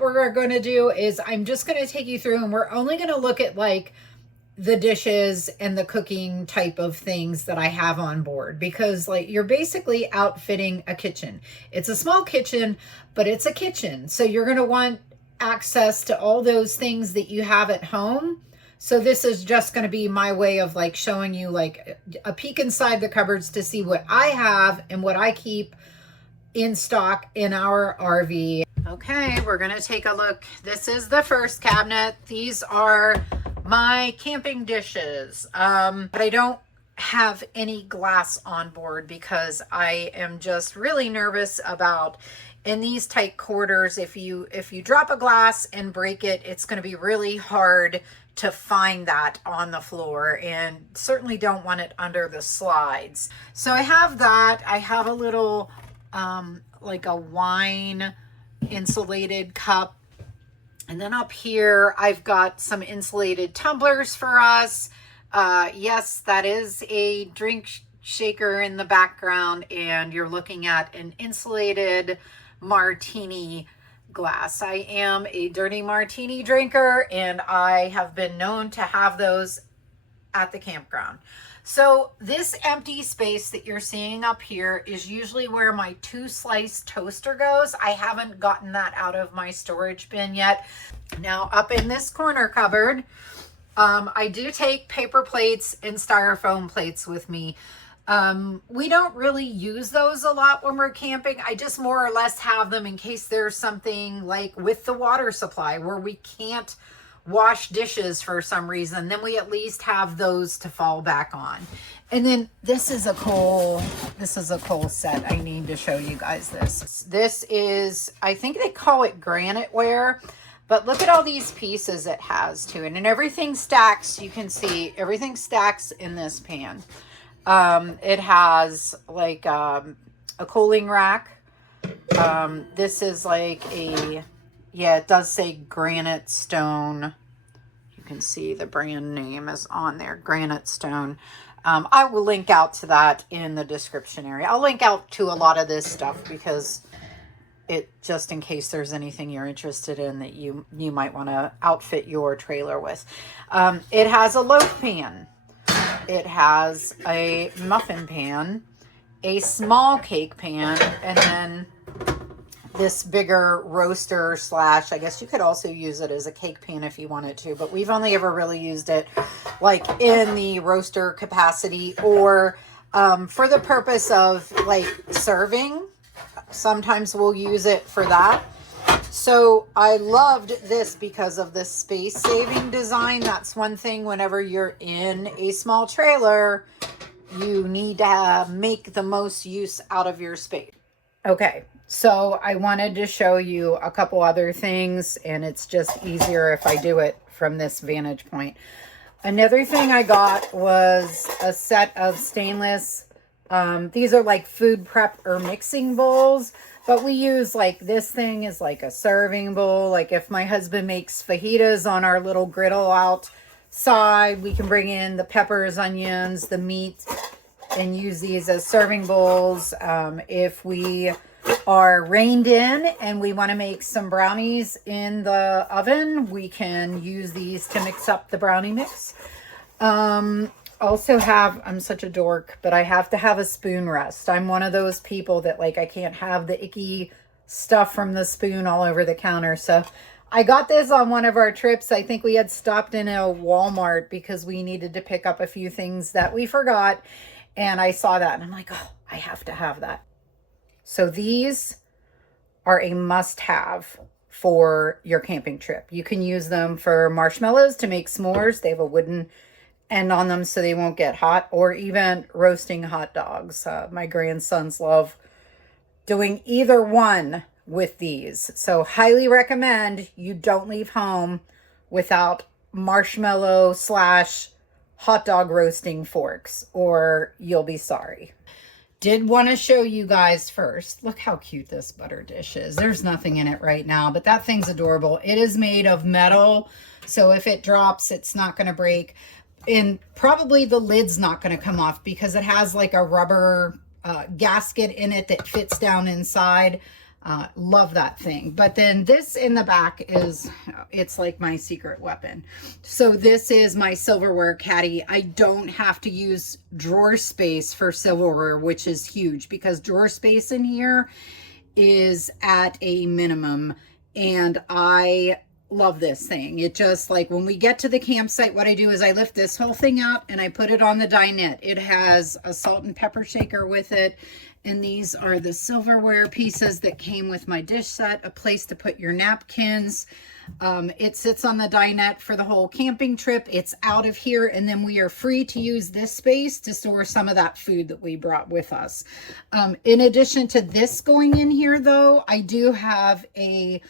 what we're going to do is I'm just going to take you through, and we're only going to look at like the dishes and the cooking type of things that I have on board, because like you're basically outfitting a kitchen. It's a small kitchen, but it's a kitchen. So you're going to want access to all those things that you have at home. So this is just going to be my way of like showing you like a peek inside the cupboards to see what I have and what I keep in stock in our RV. Okay, we're going to take a look. This is the first cabinet. These are my camping dishes, but I don't have any glass on board because I am just really nervous about, in these tight quarters, if you drop a glass and break it, it's going to be really hard to find that on the floor, and certainly don't want it under the slides. So I have that. I have a little like a wine insulated cup. And then up here, I've got some insulated tumblers for us. Yes, that is a drink shaker in the background, and you're looking at an insulated martini glass. I am a dirty martini drinker, and I have been known to have those at the campground. So this empty space that you're seeing up here is usually where my 2-slice toaster goes. I haven't gotten that out of my storage bin yet. Now up in this corner cupboard, I do take paper plates and styrofoam plates with me. We don't really use those a lot when we're camping. I just more or less have them in case there's something like with the water supply where we can't wash dishes for some reason, then we at least have those to fall back on. And then this is a cool set. I need to show you guys this. This is, I think they call it granite ware, but look at all these pieces it has to it, and everything stacks. You can see everything stacks in this pan. It has like a cooling rack. This is like a, yeah, it does say Granite Stone. You can see the brand name is on there, Granite Stone. I will link out to that in the description area. I'll link out to a lot of this stuff because it, just in case there's anything you're interested in that you might want to outfit your trailer with. It has a loaf pan. It has a muffin pan, a small cake pan, and then this bigger roaster slash, I guess you could also use it as a cake pan if you wanted to, but we've only ever really used it like in the roaster capacity or for the purpose of like serving. Sometimes we'll use it for that. So I loved this because of the space saving design. That's one thing whenever you're in a small trailer, you need to make the most use out of your space. Okay, so I wanted to show you a couple other things, and it's just easier if I do it from this vantage point. Another thing I got was a set of stainless, these are like food prep or mixing bowls, but we use like this thing is like a serving bowl. Like if my husband makes fajitas on our little griddle outside, we can bring in the peppers, onions, the meat, and use these as serving bowls. If we are reined in and we want to make some brownies in the oven, we can use these to mix up the brownie mix. Also have, I'm such a dork, but I have to have a spoon rest. I'm one of those people that like, I can't have the icky stuff from the spoon all over the counter. So I got this on one of our trips. I think we had stopped in a Walmart because we needed to pick up a few things that we forgot. And I saw that and I'm like, oh, I have to have that. So these are a must-have for your camping trip. You can use them for marshmallows to make s'mores. They have a wooden end on them so they won't get hot, or even roasting hot dogs. My grandsons love doing either one with these. So highly recommend you don't leave home without marshmallow slash hot dog roasting forks, or you'll be sorry. Did want to show you guys first. Look how cute this butter dish is. There's nothing in it right now, but that thing's adorable. It is made of metal, so if it drops, it's not going to break. And probably the lid's not going to come off because it has like a rubber gasket in it that fits down inside. Love that thing. But then this in the back is, it's like my secret weapon. So this is my silverware caddy. I don't have to use drawer space for silverware, which is huge because drawer space in here is at a minimum. And I love this thing. It just, like, when we get to the campsite, what I do is I lift this whole thing out and I put it on the dinette. It has a salt and pepper shaker with it. And these are the silverware pieces that came with my dish set, a place to put your napkins. It sits on the dinette for the whole camping trip. It's out of here, and then we are free to use this space to store some of that food that we brought with us. In addition to this going in here, though, I do have a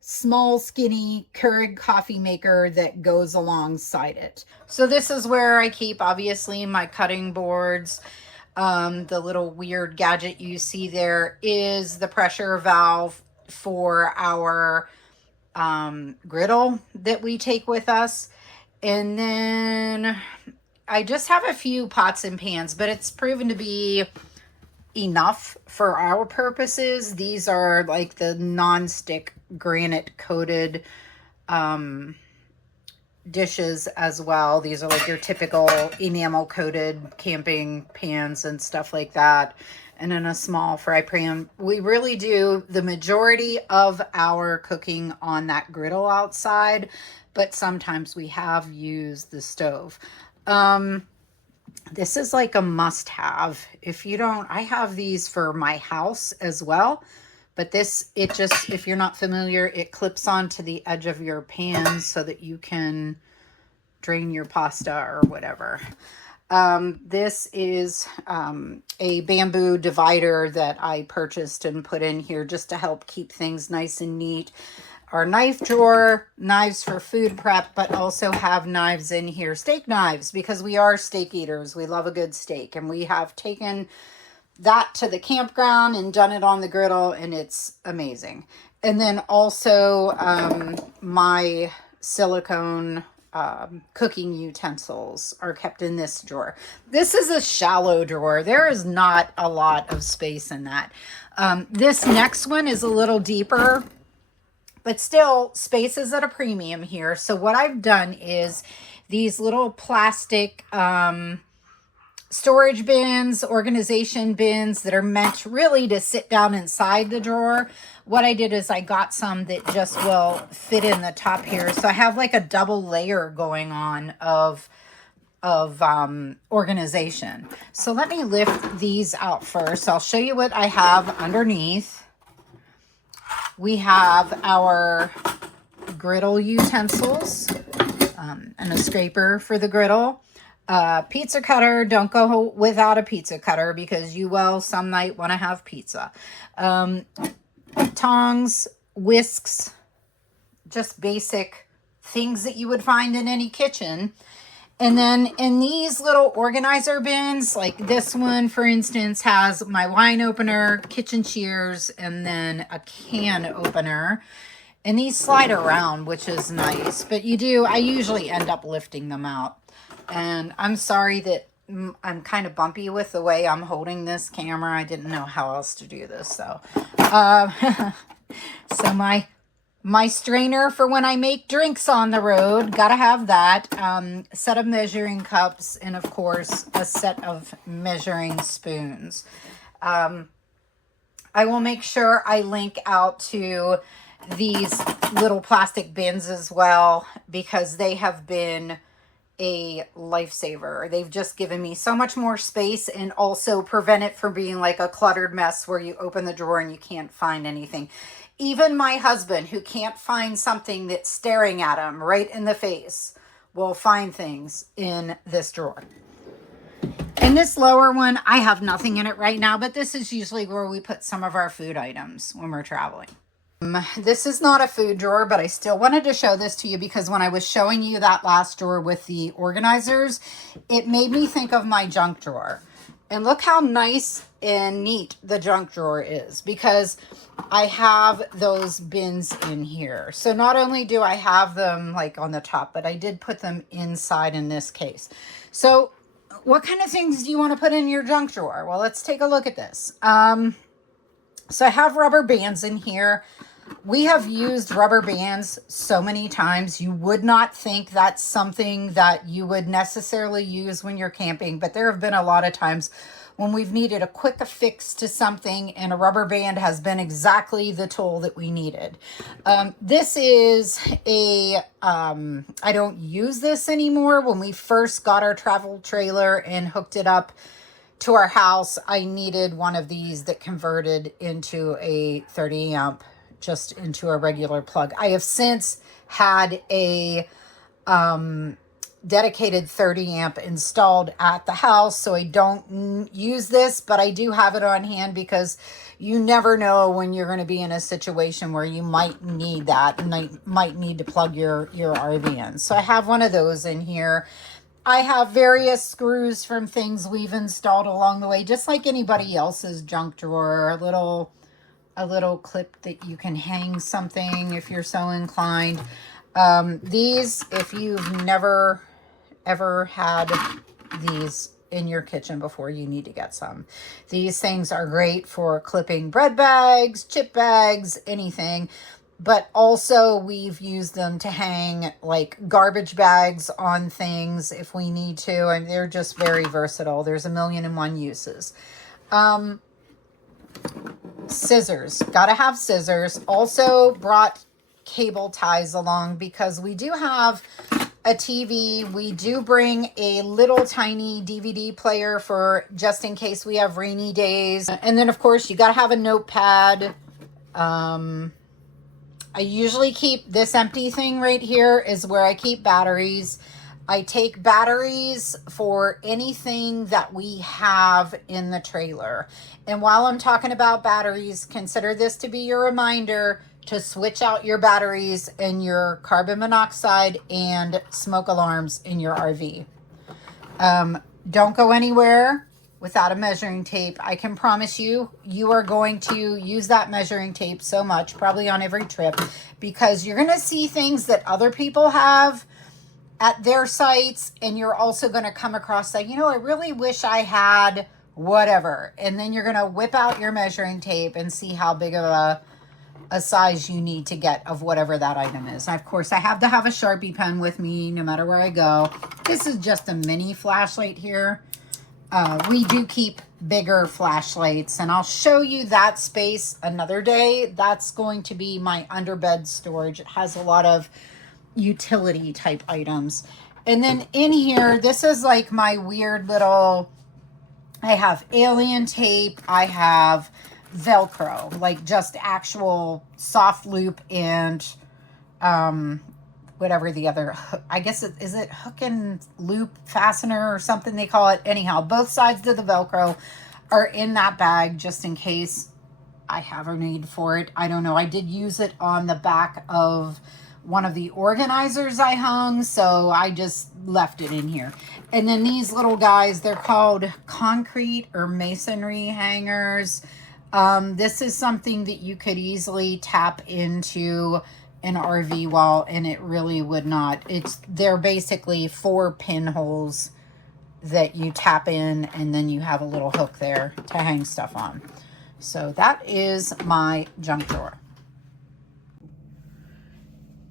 small, skinny Keurig coffee maker that goes alongside it. So this is where I keep, obviously, my cutting boards. The little weird gadget you see there is the pressure valve for our griddle that we take with us. And then I just have a few pots and pans, but it's proven to be enough for our purposes. These are like the non-stick granite coated dishes as well. These are like your typical enamel coated camping pans and stuff like that. And then a small fry pan. We really do the majority of our cooking on that griddle outside, but sometimes we have used the stove. This is like a must-have. If you don't, I have these for my house as well. But this, it just, if you're not familiar, it clips onto the edge of your pan so that you can drain your pasta or whatever. This is a bamboo divider that I purchased and put in here just to help keep things nice and neat. Our knife drawer, knives for food prep, but also have knives in here, steak knives, because we are steak eaters. We love a good steak, and we have taken that to the campground and done it on the griddle, and it's amazing. And then also my silicone cooking utensils are kept in this drawer. This is a shallow drawer. There is not a lot of space in that. This next one is a little deeper, but still space is at a premium here. So what I've done is these little plastic storage bins, organization bins that are meant really to sit down inside the drawer. What I did is I got some that just will fit in the top here. So I have like a double layer going on of organization. So let me lift these out first. I'll show you what I have underneath. We have our griddle utensils and a scraper for the griddle. Pizza cutter. Don't go without a pizza cutter because you will some night want to have pizza. Tongs, whisks, just basic things that you would find in any kitchen. And then in these little organizer bins, like this one, for instance, has my wine opener, kitchen shears, and then a can opener. And these slide around, which is nice. But I usually end up lifting them out. And I'm sorry that I'm kind of bumpy with the way I'm holding this camera. I didn't know how else to do this, though. So my strainer for when I make drinks on the road, gotta have that. Set of measuring cups, and of course, a set of measuring spoons. I will make sure I link out to these little plastic bins as well, because they have been a lifesaver. They've just given me so much more space and also prevent it from being like a cluttered mess where you open the drawer and you can't find anything. Even my husband, who can't find something that's staring at him right in the face, will find things in this drawer. In this lower one, I have nothing in it right now, but this is usually where we put some of our food items when we're traveling. This is not a food drawer, but I still wanted to show this to you because when I was showing you that last drawer with the organizers, it made me think of my junk drawer. And look how nice and neat the junk drawer is, because I have those bins in here. So not only do I have them like on the top, but I did put them inside in this case. So what kind of things do you want to put in your junk drawer? Well, let's take a look at this. So I have rubber bands in here. We have used rubber bands so many times. You would not think that's something that you would necessarily use when you're camping, but there have been a lot of times when we've needed a quick fix to something, and a rubber band has been exactly the tool that we needed. This is a, I don't use this anymore. When we first got our travel trailer and hooked it up to our house, I needed one of these that converted into a 30 amp, just into a regular plug. I have since had a dedicated 30 amp installed at the house, so I don't use this, but I do have it on hand because you never know when you're going to be in a situation where you might need that, and might need to plug your RV in. So I have one of those in here. I have various screws from things we've installed along the way, just like anybody else's junk drawer. A little clip that you can hang something if you're so inclined. These, if you've never ever had these in your kitchen before, you need to get some. These things are great for clipping bread bags, chip bags, anything. But also we've used them to hang like garbage bags on things if we need to, and they're just very versatile. There's 1,000,001 uses. Scissors, gotta have scissors. Also brought cable ties along because we do have a TV. We do bring a little tiny DVD player for just in case we have rainy days. And then of course you gotta have a notepad. I usually keep this empty thing right here is where I keep batteries. I take batteries for anything that we have in the trailer. And while I'm talking about batteries, consider this to be your reminder to switch out your batteries in your carbon monoxide and smoke alarms in your RV. Don't go anywhere without a measuring tape. I can promise you, you are going to use that measuring tape so much, probably on every trip, because you're going to see things that other people have at their sites, and you're also going to come across that, you know, I really wish I had whatever. And then you're going to whip out your measuring tape and see how big of a size you need to get of whatever that item is. Of course, I have to have a Sharpie pen with me no matter where I go. This is just a mini flashlight here. We do keep bigger flashlights, and I'll show you that space another day. That's going to be my underbed storage. It has a lot of utility type items. And then in here, this is like my weird little, I have alien tape, I have Velcro, like just actual soft loop and whatever the other, I guess is it hook and loop fastener or something they call it. Anyhow, both sides of the Velcro are in that bag just in case I have a need for it. I don't know. I did use it on the back of one of the organizers I hung, so I just left it in here. And then these little guys, they're called concrete or masonry hangers. This is something that you could easily tap into an RV wall, and it really would not. They're basically 4 pinholes that you tap in, and then you have a little hook there to hang stuff on. So that is my junk drawer.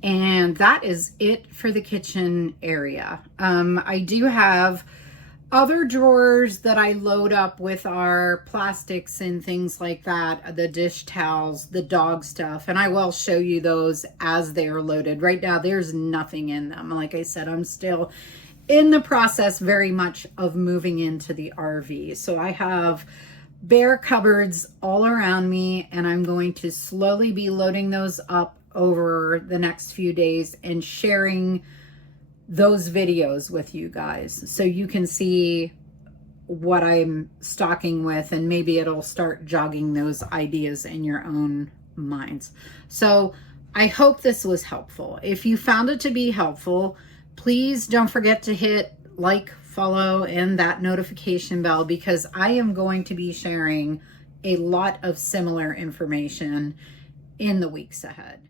And that is it for the kitchen area. I do have other drawers that I load up with our plastics and things like that, the dish towels, the dog stuff, and I will show you those as they are loaded. Right now, there's nothing in them. Like I said, I'm still in the process very much of moving into the RV. So I have bare cupboards all around me, and I'm going to slowly be loading those up over the next few days and sharing those videos with you guys so you can see what I'm stocking with, and maybe it'll start jogging those ideas in your own minds. So I hope this was helpful. If you found it to be helpful, please don't forget to hit like, follow, and that notification bell, because I am going to be sharing a lot of similar information in the weeks ahead.